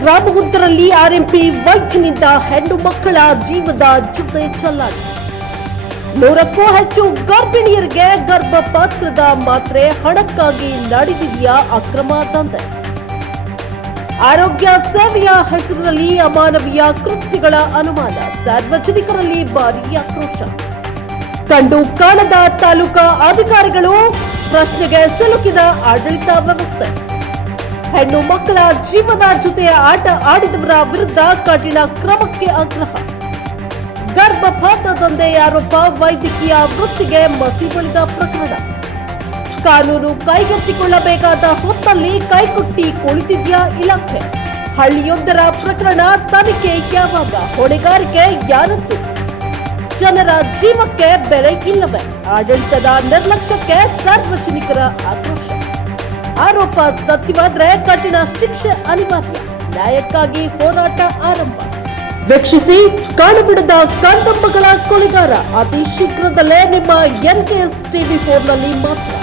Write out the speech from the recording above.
ಗ್ರಾಮವೊಂದರಲ್ಲಿ ಆರ್ಎಂಪಿ ವೈದ್ಯನಿಂದ ಹೆಣ್ಣು ಮಕ್ಕಳ ಜೀವದ ಜೊತೆ ಚೆಲ್ಲಾಟ. 100ಕ್ಕೂ ಹೆಚ್ಚು ಗರ್ಭಿಣಿಯರಿಗೆ ಗರ್ಭಪಾತ್ರದ ಮಾತ್ರೆ ಹಣಕ್ಕಾಗಿ ನಡೆದಿದೆಯಾ ಅಕ್ರಮ ದಂಧೆ. ಆರೋಗ್ಯ ಸೇವೆಯ ಹೆಸರಿನಲ್ಲಿ ಅಮಾನವೀಯ ಕೃತ್ಯಗಳ ಅನುಮಾನ, ಸಾರ್ವಜನಿಕರಲ್ಲಿ ಭಾರೀ ಆಕ್ರೋಶ. ಕಂಡು ಕಾಣದ ತಾಲೂಕಾ ಅಧಿಕಾರಿಗಳು ಪ್ರಶ್ನೆಗೆ ಸಿಲುಕಿದ ಆಡಳಿತ ವ್ಯವಸ್ಥೆ. ಹೆಣ್ಣು ಮಕ್ಕಳ ಜೀವದ ಜೊತೆ ಆಟ ಆಡಿದವರ ವಿರುದ್ಧ ಕಠಿಣ ಕ್ರಮಕ್ಕೆ ಆಗ್ರಹ. ಗರ್ಭಪಾತ ದಂಧೆ ಆರೋಪ, ವೈದ್ಯಕೀಯ ವೃತ್ತಿಗೆ ಮಸಿ ಬಳಿದ ಪ್ರಕರಣ. ಕಾನೂನು ಕೈಗೆತ್ತಿಕೊಳ್ಳಬೇಕಾದ ಹೊತ್ತಲ್ಲಿ ಕೈಕೊಟ್ಟಿ ಕುಳಿತಿದ್ಯಾ ಇಲಾಖೆ. ಹಳ್ಳಿಯೊಂದರ ಪ್ರಕರಣ ತನಿಖೆ ಯಾವಾಗ, ಹೊಣೆಗಾರಿಕೆ ಯಾರದ್ದು? ಜನರ ಜೀವಕ್ಕೆ ಬೆಲೆ ಇಲ್ಲವೇ? ಆಡಳಿತದ ನಿರ್ಲಕ್ಷ್ಯಕ್ಕೆ ಸಾರ್ವಜನಿಕರ ಆಕ್ರೋಶ. ಆರೋಪ ಸತ್ಯವಾದ್ರೆ ಕಠಿಣ ಶಿಕ್ಷೆ ಅನಿವಾರ್ಯ. ನ್ಯಾಯಕ್ಕಾಗಿ ಹೋರಾಟ ಆರಂಭ. ವೀಕ್ಷಿಸಿ, ಕಾಣಬಿಡದ ಕಂದಮ್ಮಗಳ ಕೊಲೆಗಾರ ಅತಿ ಶೀಘ್ರದಲ್ಲೇ ನಿಮ್ಮ NKS TV4 ನಲ್ಲಿ ಮಾತ್ರ.